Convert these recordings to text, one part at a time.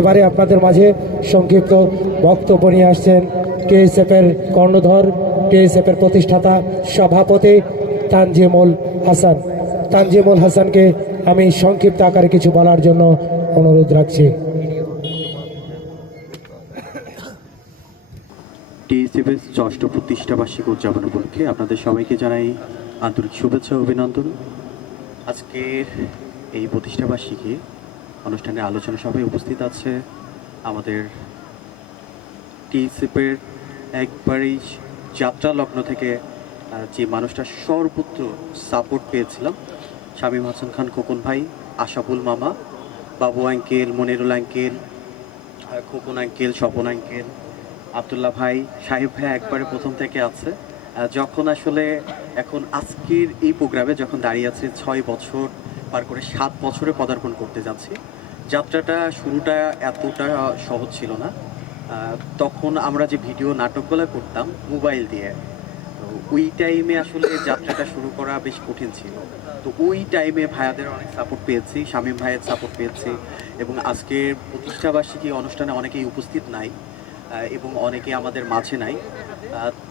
এবারে আপনাদের মাঝে সংক্ষিপ্ত বক্তব্য নিয়ে আসছেন কেএসএফ এর কর্ণধর কেএসএফ এর প্রতিষ্ঠাতা, সভাপতি তানজিমুল হাসান। তানজিমুল হাসানকে আমি সংক্ষিপ্ত আকারে কিছু বলার জন্য অনুরোধ রাখছি। টিএসএফএস ষষ্ঠ প্রতিষ্ঠা বার্ষিক উদযাপন উপলক্ষে আপনাদের সবাইকে জানাই আন্তরিক শুভেচ্ছা অভিনন্দন। আজকের এই প্রতিষ্ঠা বার্ষিকী অনুষ্ঠানে আলোচনা সভায় উপস্থিত আছে আমাদের টিসিপের একবারেই যাত্রা লগ্ন থেকে যে মানুষটা সর্বত্র সাপোর্ট পেয়েছিলাম, শামীম হাসান খান, খোকন ভাই, আশাফুল মামা, Babu uncle, Monirul uncle Khokon uncle, Swapan uncle, Abdullah ভাই, সাহেব ভাই একবারে প্রথম থেকে আছে। যখন আসলে এখন আজকের এই প্রোগ্রামে যখন দাঁড়িয়ে আছে, ছয় বছর, পার করে সাত বছরে পদার্পণ করতে যাচ্ছি। যাত্রাটা শুরুটা এতটা সহজ ছিল না। তখন আমরা যে ভিডিও নাটকগুলো করতাম মোবাইল দিয়ে, তো ওই টাইমে আসলে যাত্রাটা শুরু করা বেশ কঠিন ছিল। তো ওই টাইমে ভাইয়াদের অনেক সাপোর্ট পেয়েছি, শামীম ভাইয়ের সাপোর্ট পেয়েছি এবং আজকের প্রতিষ্ঠাবার্ষিকী অনুষ্ঠানে অনেকেই উপস্থিত নাই এবং অনেকে আমাদের মাঝে নাই।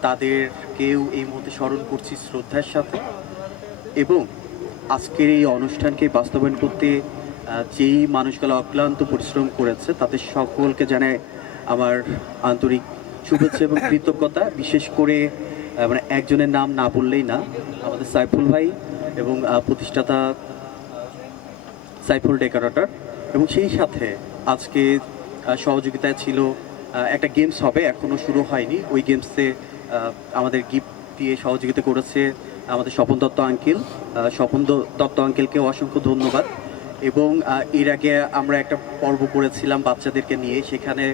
তাদেরকেও এই মুহূর্তে স্মরণ করছি শ্রদ্ধার সাথে। এবং আজকের এই অনুষ্ঠানকে বাস্তবায়ন করতে যেই মানুষগুলো অক্লান্ত পরিশ্রম করেছে তাদের সকলকে জানায় আমার আন্তরিক শুভেচ্ছা এবং কৃতজ্ঞতা। বিশেষ করে মানে একজনের নাম না বললেই না আমাদের সাইফুল ভাই এবং প্রতিষ্ঠাতা সাইফুল ডেকোরেটর। এবং সেই সাথে আজকে সহযোগিতায় ছিল একটা গেমস হবে এখনও শুরু হয়নি। ওই গেমসে আমাদের গিফট দিয়ে সহযোগিতা করেছে আমাদের স্বপন দত্ত আঙ্কেল। স্বপন দত্ত আঙ্কেলকে অসংখ্য ধন্যবাদ। এবং এর আগে আমরা একটা পর্ব করেছিলাম বাচ্চাদেরকে নিয়ে। সেখানে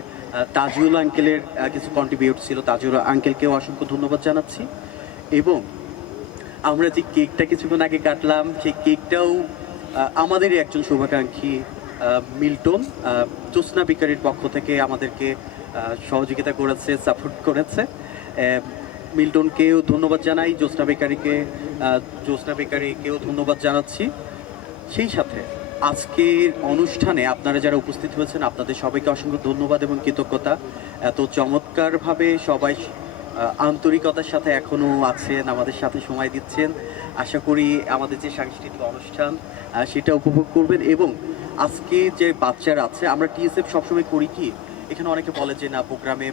তাজুল আঙ্কেলের কিছু কন্ট্রিবিউট ছিল। তাজুল আঙ্কেলকেও অসংখ্য ধন্যবাদ জানাচ্ছি। এবং আমরা যে কেকটা কিছুক্ষণ আগে কাটলাম, সেই কেকটাও আমাদেরই একজন শুভাকাঙ্ক্ষী মিল্টন জ্যোৎস্না বিকারির পক্ষ থেকে আমাদেরকে সহযোগিতা করেছে সাপোর্ট করেছে। মিল্টনকেও ধন্যবাদ জানাই, জ্যোৎস্না বেকারিকে জ্যোৎস্না বেকারিকেও ধন্যবাদ জানাচ্ছি। সেই সাথে আজকের অনুষ্ঠানে আপনারা যারা উপস্থিত হয়েছেন, আপনাদের সবাইকে অসংখ্য ধন্যবাদ এবং কৃতজ্ঞতা। এত চমৎকারভাবে সবাই আন্তরিকতার সাথে এখনও আছেন, আমাদের সাথে সময় দিচ্ছেন। আশা করি আমাদের যে সাংস্কৃতিক অনুষ্ঠান সেটা উপভোগ করবেন এবং আজকে যে বাচ্চারা আছে, আমরা টিএসএফ সবসময় করি কি, এখানে অনেকে বলে যে, না, প্রোগ্রামে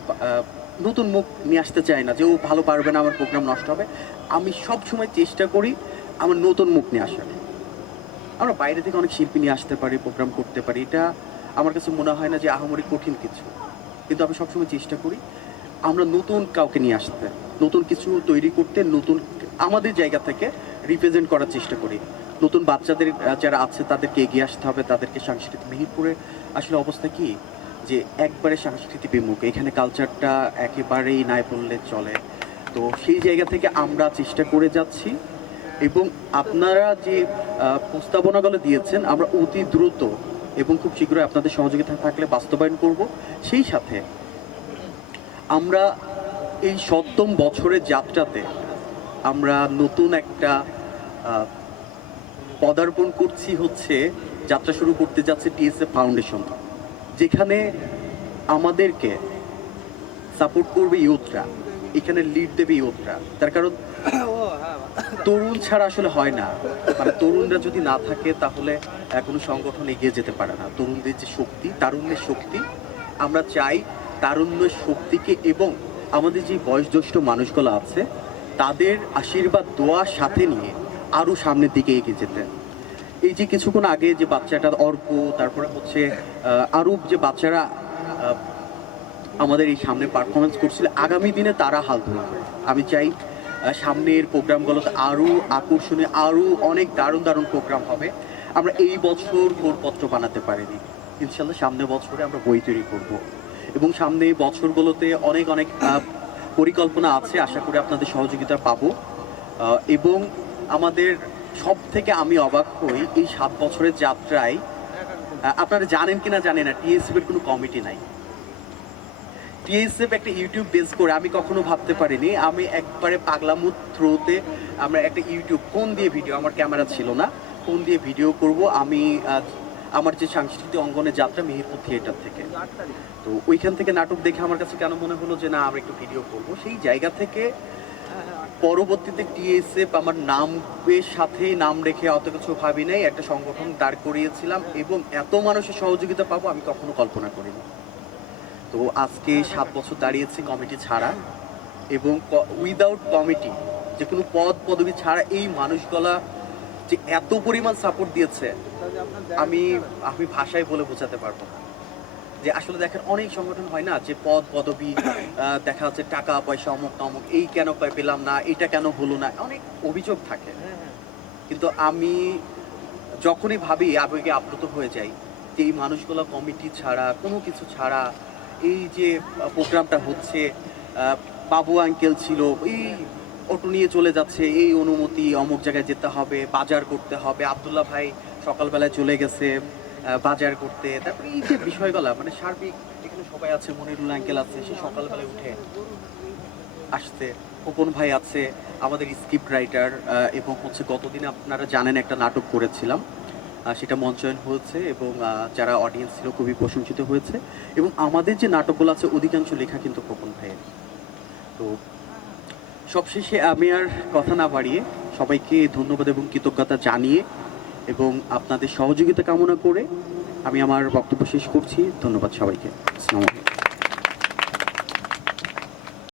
নতুন মুখ নিয়ে আসতে চায় না, যে ও ভালো পারবে না, আমার প্রোগ্রাম নষ্ট হবে। আমি সব সময় চেষ্টা করি আমার নতুন মুখ নিয়ে আসার। আমরা বাইরে থেকে অনেক শিল্পী নিয়ে আসতে পারি প্রোগ্রাম করতে পারি। এটা আমার কাছে মনে হয় না যে আহামরি কঠিন কিছু। কিন্তু আমি সবসময় চেষ্টা করি আমরা নতুন কাউকে নিয়ে আসতে, নতুন কিছু তৈরি করতে, নতুন আমাদের জায়গা থেকে রিপ্রেজেন্ট করার চেষ্টা করি। নতুন বাচ্চাদের যারা আছে তাদেরকে এগিয়ে আসতে হবে, তাদেরকে সাংস্কৃতিক মিহিরপুরে আসলে অবস্থা কি? যে একবারে সাংস্কৃতিক বিমুখ, এখানে কালচারটা একেবারেই নাই বললে চলে। তো সেই জায়গা থেকে আমরা চেষ্টা করে যাচ্ছি। এবং আপনারা যে প্রস্তাবনাগুলো দিয়েছেন, আমরা অতি দ্রুত এবং খুব শীঘ্রই আপনাদের সহযোগিতা থাকলে বাস্তবায়ন করব। সেই সাথে আমরা এই সপ্তম বছরের যাত্রাতে আমরা নতুন একটা পদার্পণ করছি হচ্ছে যাত্রা শুরু করতে যাচ্ছে টিএসএ ফাউন্ডেশন, যেখানে আমাদেরকে সাপোর্ট করবে ইউথরা, এখানে লিড দেবে ইউথরা। তার কারণ তরুণ ছাড়া আসলে হয় না। মানে তরুণরা যদি না থাকে, তাহলে কোনো সংগঠন এগিয়ে যেতে পারে না। তরুণদের যে শক্তি, তারুণ্যের শক্তি, আমরা চাই তারুণ্যের শক্তিকে এবং আমাদের যে বয়োজ্যেষ্ঠ মানুষগুলো আছে, তাদের আশীর্বাদ দোয়ার সাথে নিয়ে আরও সামনের দিকে এগিয়ে যেতে। এই যে কিছুক্ষণ আগে যে বাচ্চাটা অর্ক, তারপরে হচ্ছে আরও যে বাচ্চারা আমাদের এই সামনে পারফরমেন্স করছিল, আগামী দিনে তারা হাল ধরবে। আমি চাই সামনের প্রোগ্রামগুলোতে আরও আকর্ষণীয় আরও অনেক দারুণ দারুণ প্রোগ্রাম হবে। আমরা এই বছর ঘোরপত্র বানাতে পারিনি। ইনশাল্লাহ সামনের বছরে আমরা বই তৈরি করব। এবং সামনে বছরগুলোতে অনেক অনেক পরিকল্পনা আছে, আশা করি আপনাদের সহযোগিতা পাবো। এবং আমাদের সব থেকে আমি অবাক হই এই সাত বছরের যাত্রায় আপনারা জানেন কিনা জানেন না টিএসএফ কোনো কমিটি নাই। টিএসএফ একটা ইউটিউব বেস করে আমি কখনো ভাবতে পারিনি। আমি একবারে পাগলামুর থ্রোতে আমরা একটা ইউটিউব ফোন দিয়ে ভিডিও আমার ক্যামেরা ছিল না ফোন দিয়ে ভিডিও করব। আমি আমার যে সাংস্কৃতিক অঙ্গনের যাত্রা মেহেরপুর থিয়েটার থেকে। তো ওইখান থেকে নাটক দেখে আমার কাছে কেন মনে হলো যে, না, আমরা একটু ভিডিও করব? সেই জায়গা থেকে পরবর্তীতে টিএসএফ আমার নামের সাথে নাম রেখে অত কিছু ভাবি নাই। একটা সংগঠন দাঁড় করিয়েছিলাম এবং এত মানুষের সহযোগিতা পাবো আমি কখনো কল্পনা করিনি। তো আজকে সাত বছর দাঁড়িয়েছি কমিটি ছাড়া এবং উইদাউট কমিটি যে কোনো পদ, পদবি ছাড়া এই মানুষগুলা যে এত পরিমাণ সাপোর্ট দিয়েছে, আমি আমি ভাষায় বলে বোঝাতে পারব না। যে আসলে দেখেন অনেক সংগঠন হয় না যে পদ, পদবি দেখা যাচ্ছে টাকা, পয়সা, অমুক, তমুক, এই কেন পেলাম না, এটা কেন হলো না, অনেক অভিযোগ থাকে। কিন্তু আমি যখনই ভাবি আবেগে আপ্লুত হয়ে যাই যে এই মানুষগুলো কমিটি ছাড়া, কোনো কিছু ছাড়া এই যে প্রোগ্রামটা হচ্ছে বাবু আঙ্কেল ছিল, এই অটো নিয়ে চলে যাচ্ছে, এই অনুমতি, অমুক জায়গায় যেতে হবে, বাজার করতে হবে। আবদুল্লাহ ভাই সকালবেলায় চলে গেছে বাজার করতে। তারপরে এই যে বিষয়গুলো মানে সার্বিক এখানে সবাই আছে, মনিরুল আঙ্কেল আছে, সে সকালবেলায় উঠে আসছে। খোকন ভাই আছে, আমাদের স্ক্রিপ্ট রাইটার এবং হচ্ছে গতদিন আপনারা জানেন একটা নাটক করেছিলাম। সেটা মঞ্চায়ন হয়েছে এবং যারা অডিয়েন্স ছিল খুবই প্রশংসিত হয়েছে এবং আমাদের যে নাটকগুলো আছে, অধিকাংশ লেখা কিন্তু খোকন ভাইয়ের। তো সবশেষে আমি আর কথা না বাড়িয়ে সবাইকে ধন্যবাদ এবং কৃতজ্ঞতা জানিয়ে এবং আপনাদের সহযোগিতা কামনা করে আমি আমার বক্তব্য শেষ করছি। ধন্যবাদ সবাইকে। আলাইকুম।